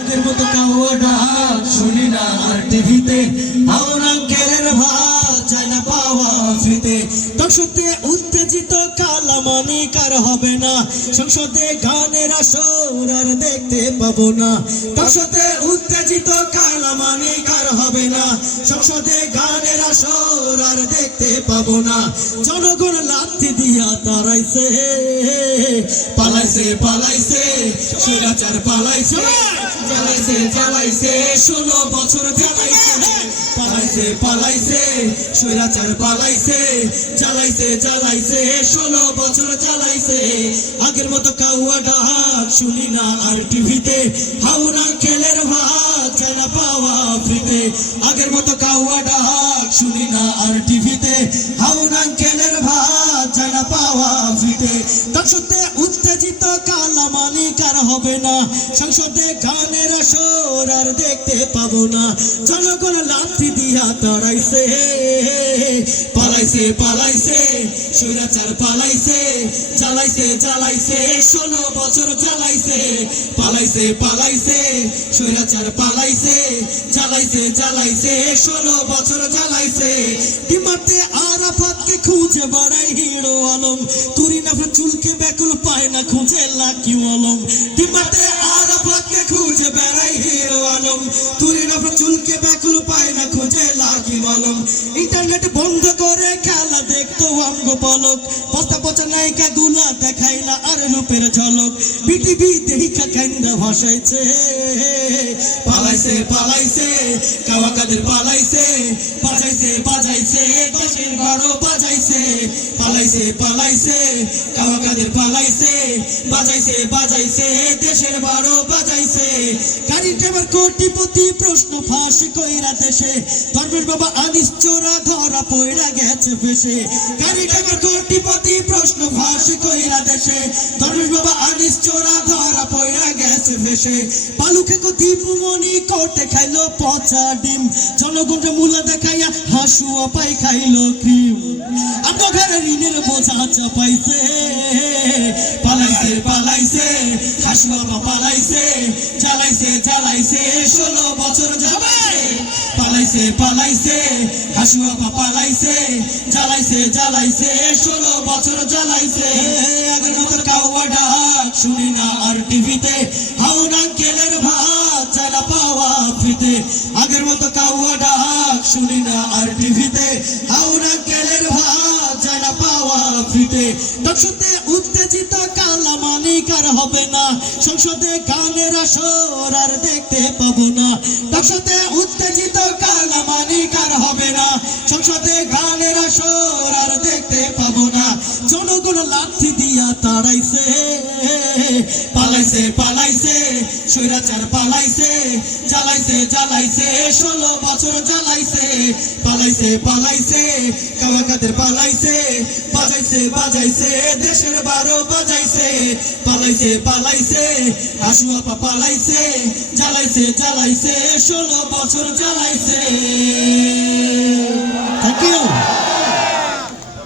আগের মতো কাউয়া শুনি না আর টিভিতে। আমার আঙ্কেলের ভাত চায় না পাওয়া ফ্রিতে। দর্শকতে উত্তেজিত কালামানি কার হবে না। সংসদে গানের আসর আর দেখতে পাবো না। দর্শকতে উত্তেজিত কালামানি কার হবে না। সংসদে গানের আসর আর দেখতে পাবো না। জনগণ লাথি দিয়া তারাইছে। পালাইছে পালাইছে, স্বৈরাচার পালাইছে জ্বালাইছে জ্বালাইছে ষোলো বছর জ্বালাইছে, পালাইছে পালাইছে, স্বৈরাচার পালাইছে, জ্বালাইছে জ্বালাইছে, ষোলো বছর জ্বালাইছে। আগের মতো কাউয়া ডাক শুনি না আর টিভিতে, হাওড়া খেলের ভাত জানা পাওয়া ফ্রিতে আগের মতো কাউয়া ডাক শুনি না আর ফ্রিতে দর্শকতে উত্তেজিত কালামানি কার হবে না। সংসদে গানের আসর আর দেখতে পাবো না। জনগণ লাথি দিয়া তাড়াইছে, পালাইছে পালাইছে, স্বৈরাচার পালাইছে, জ্বালাইছে জ্বালাইছে, ষোলো বছর জ্বালাইছে, পালাইছে পালাইছে, স্বৈরাচার পালাইছে, জ্বালাইছে জ্বালাইছে, ষোলো বছর জ্বালাইছে। ডিমাতে আরাফাতকে খুঁজে বেড়াই ইন্টারনেট বন্ধ করে খেলা দেখতো অঙ্গ পলক। বস্তা পচা নায়িকা গুলা দেখাইলা আর রূপের ঝলক। বিটিভি দেখা কান্দা ভাসাইছে। পালাইছে পালাইছে কাওয়া কাদের পালাইছে, বাজাইছে বাজাইছে, দেশের বড় বাজাইছে। পালাইছে পালাইছে কাওয়া কাদের পালাইছে। বাজাইছে বাজাইছে, দেশের বড় বাজাইছে। গাড়ি ড্রাইভার কোটিপতি, প্রশ্ন ফাঁস কইরা দেশে। ধর্মের বাবা আনিস চোরা ধরা পয়রা গেছে ফেসে গাড়ি ড্রাইভার কোটিপতি, প্রশ্ন ফাঁস কইরা দেশে। ধর্মের বাবা আনিস চোরা ধরা পয়রা গেছে ফেসে বালুকে কো দীপুমণি কোটে খাইলো পচা ডিম। জনগণের মূলা দেখাইয়া হাসুয়া পাই খাইলো ক্রিম। আমরা ঘরে ঋণের বোঝা চাপাইছে। পালাইছে পালাইছে পালাইছে, জ্বালাইছে জ্বালাইছে বছর জ্বালাইছে। কাউয়া ডাক শুনি না আর টিভিতে। হাওড়া কেলের ভাত, যারা পাওয়া আগের মতো কাউয়া ডাক শুনি না আর টিভিতে। হাওড়া কেলের ভাত পাওয়া উত্তেজিত কালা হবে না। সংসদে গানের আসর আর দেখতে পাবো না। দর্শকতে উত্তেজিত কালা মানিকার হবে না। সংসদে গানের আসর আর দেখতে পাবো না। জনগণ লাথি দিয়া তাড়াইছে, পালাইছে পালাইছে, স্বৈরাচার পালাইছে, জ্বালাইছে জ্বালাইছে, ষোলো বছর জ্বালাইছে। পালাইছে পালাইছে, কাবাকাদের পালাইছে, বাজাইছে বাজাইছে, দেশের বারো বাজাইছে, পালাইছে পালাইছে আশু আপা পালাইছে, জ্বালাইছে জ্বালাইছে, ষোলো বছর জ্বালাইছে। Thank you